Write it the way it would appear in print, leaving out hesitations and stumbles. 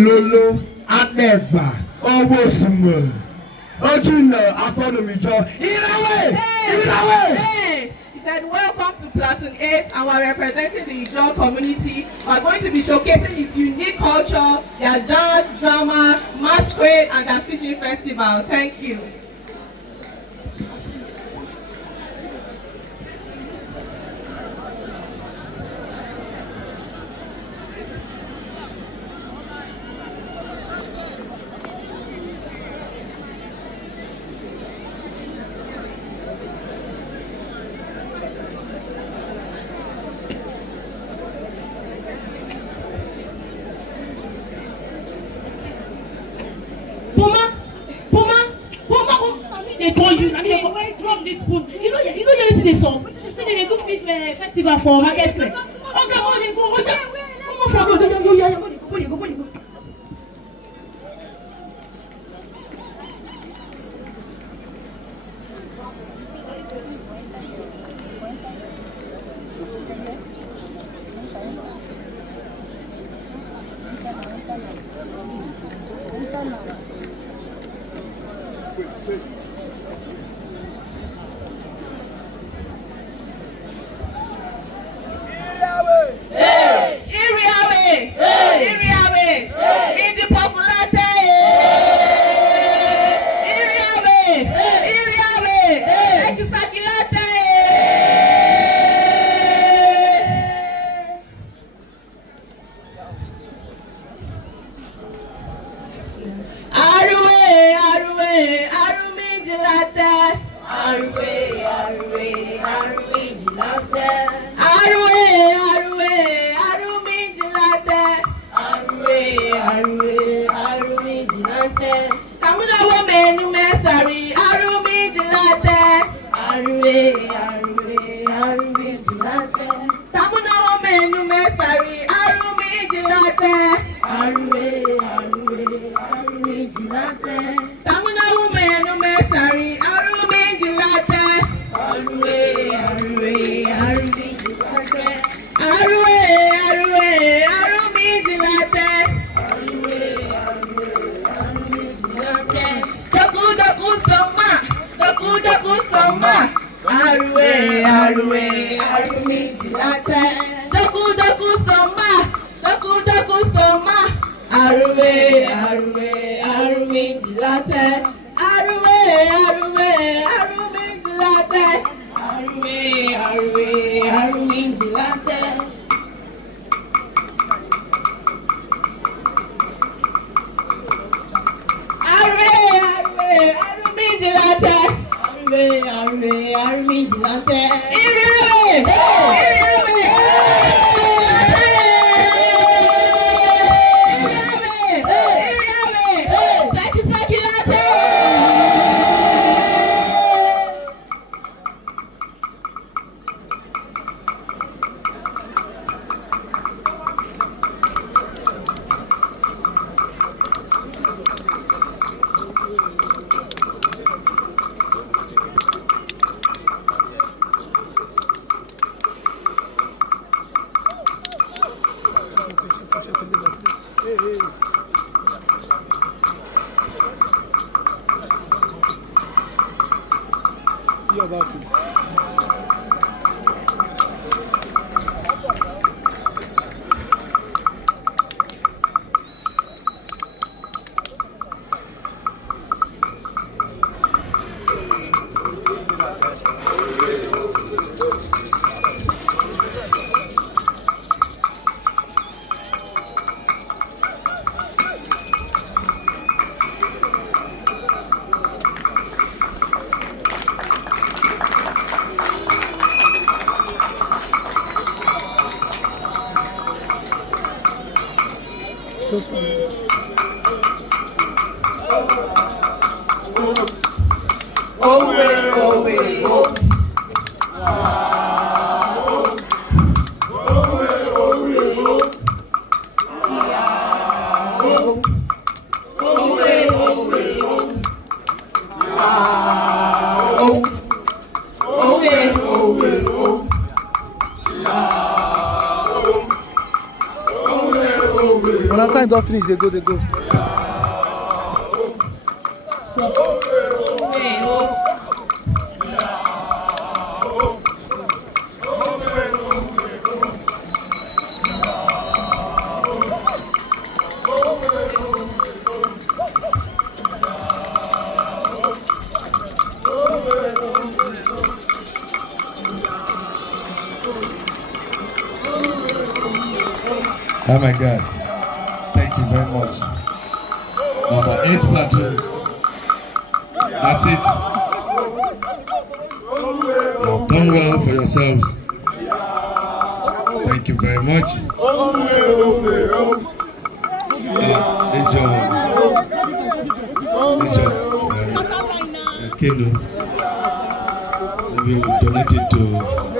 Lolo Adegba Owosumo Ojina Economy Joe. He said, welcome to Platoon 8, and we're representing the Ijaw community. We're going to be showcasing its unique culture, their dance, drama, masquerade, and their fishing festival. Thank you. They told you, drop this spoon. You know you into the song. Say they go fish festival for Market Square. Okay, go. Come on, go. time don't finish, they go. Oh my God. Thank you very much. Number 8 Platoon. That's it. You've done well for yourselves. Thank you very much. It's your candle. We will donate it to